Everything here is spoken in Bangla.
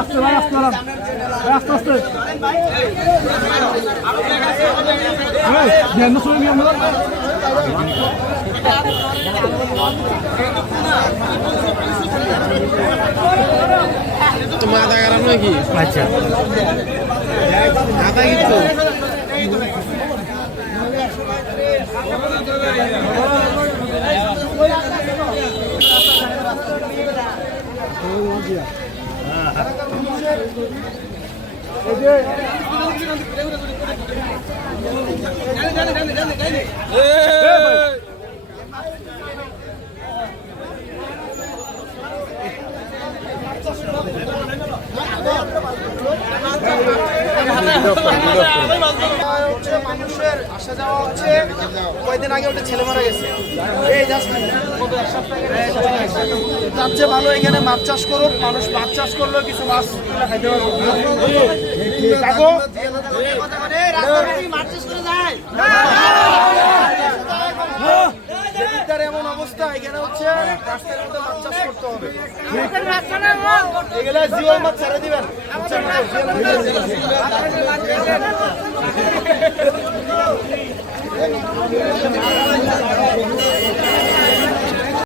আস্তে ভাই, আস্তে আস্তে আস্তে মাথা খারাপ নাকি? আচ্ছা মাথা কিন্তু মানুষের আসা যাওয়া হচ্ছে। কয়েকদিন আগে ওটা ছেলে মারা গেছে, এই যাচ্ছে ভালো। এখানে মাছ চাষ করুক, মানুষ মাছ চাষ করলেও কিছু মাছ খাইতে পারবো। এমন অবস্থা এখানে হচ্ছে রাস্তার মধ্যে মাছ চাষ করতে হবে। এগুলো জিওল মাছ ছেড়ে দিবেন।